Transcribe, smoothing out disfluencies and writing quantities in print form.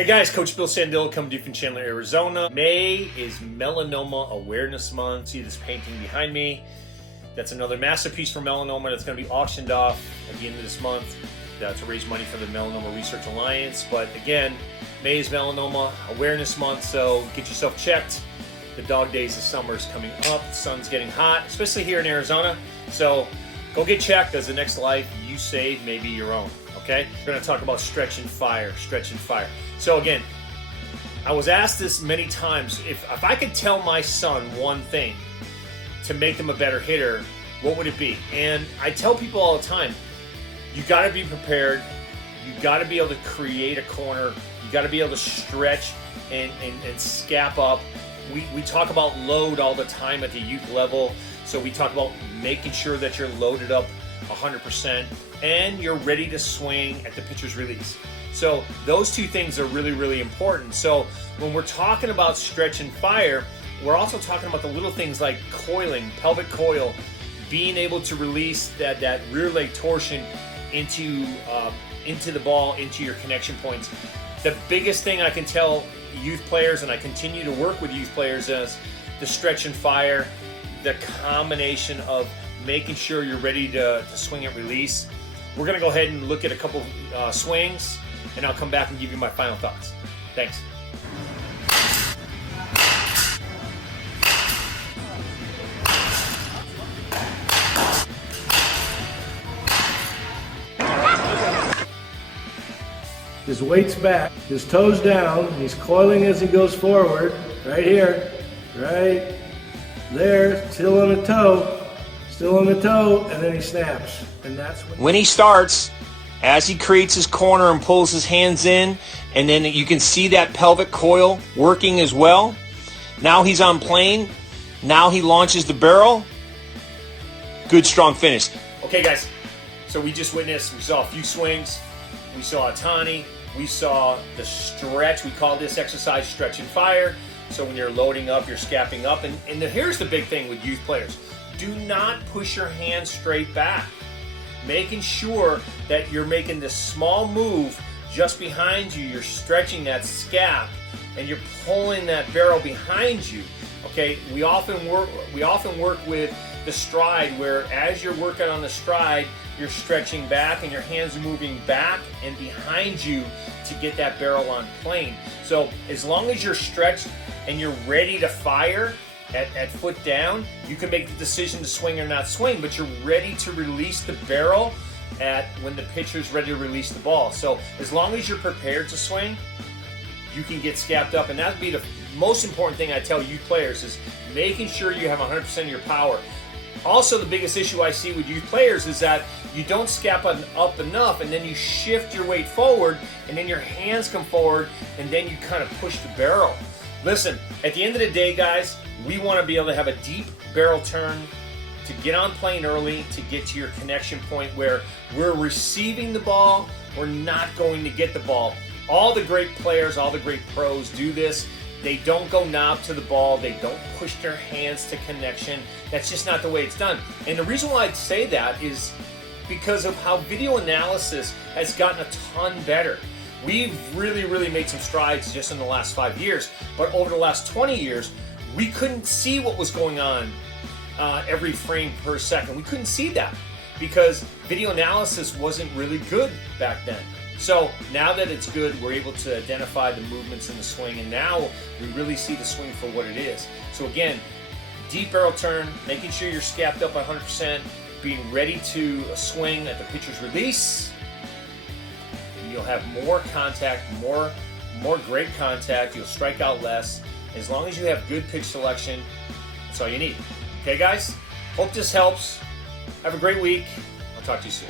Hey guys, Coach Bill Sandillo coming to you from Chandler, Arizona. May is Melanoma Awareness Month. See this painting behind me? That's another masterpiece for melanoma that's going to be auctioned off at the end of this month to raise money for the Melanoma Research Alliance. But again, May is Melanoma Awareness Month, so get yourself checked. The dog days of summer is coming up. The sun's getting hot, especially here in Arizona. So go get checked, as the next life you save may be your own. Okay? We're going to talk about stretch and fire, stretch and fire. So again, I was asked this many times, if I could tell my son one thing to make them a better hitter, what would it be? And I tell people all the time, you got to be prepared. You got to be able to create a corner. You got to be able to stretch and scap up. We talk about load all the time at the youth level. So we talk about making sure that you're loaded up 100% and you're ready to swing at the pitcher's release. So those two things are really, really important. So when we're talking about stretch and fire, we're also talking about the little things like coiling, pelvic coil, being able to release that rear leg torsion into the ball, into your connection points. The biggest thing I can tell youth players, and I continue to work with youth players, is the stretch and fire, the combination of making sure you're ready to swing at release. We're going to go ahead and look at a couple swings, and I'll come back and give you my final thoughts. Thanks. His weight's back, his toes down, he's coiling as he goes forward, right here, right there, still on the toe, and then he snaps. And that's when he starts, as he creates his corner and pulls his hands in, and then you can see that pelvic coil working as well. Now he's on plane, now he launches the barrel. Good strong finish. Okay guys, so we saw a few swings, we saw a tani, we saw the stretch. We call this exercise stretch and fire. So when you're loading up, you're scapping up. And here's the big thing with youth players. Do not push your hands straight back. Making sure that you're making this small move just behind you. You're stretching that scap and you're pulling that barrel behind you. Okay, we often work with the stride, where as you're working on the stride, you're stretching back and your hands are moving back and behind you to get that barrel on plane. So as long as you're stretched and you're ready to fire at foot down, you can make the decision to swing or not swing, but you're ready to release the barrel when the pitcher's ready to release the ball. So as long as you're prepared to swing, you can get scapped up. And that would be the most important thing I tell youth players, is making sure you have 100% of your power. Also, the biggest issue I see with youth players is that you don't scap up enough, and then you shift your weight forward, and then your hands come forward, and then you kind of push the barrel. Listen, at the end of the day, guys, we want to be able to have a deep barrel turn to get on plane early, to get to your connection point where we're receiving the ball, we're not going to get the ball. All the great players, all the great pros do this. They don't go knob to the ball. They don't push their hands to connection. That's just not the way it's done. And the reason why I'd say that is because of how video analysis has gotten a ton better. We've really, really made some strides just in the last 5 years. But over the last 20 years, we couldn't see what was going on every frame per second. We couldn't see that because video analysis wasn't really good back then. So now that it's good, we're able to identify the movements in the swing, and now we really see the swing for what it is. So again, deep barrel turn, making sure you're scapped up 100%, being ready to swing at the pitcher's release. You'll have more contact, more great contact. You'll strike out less. As long as you have good pitch selection, that's all you need. Okay, guys? Hope this helps. Have a great week. I'll talk to you soon.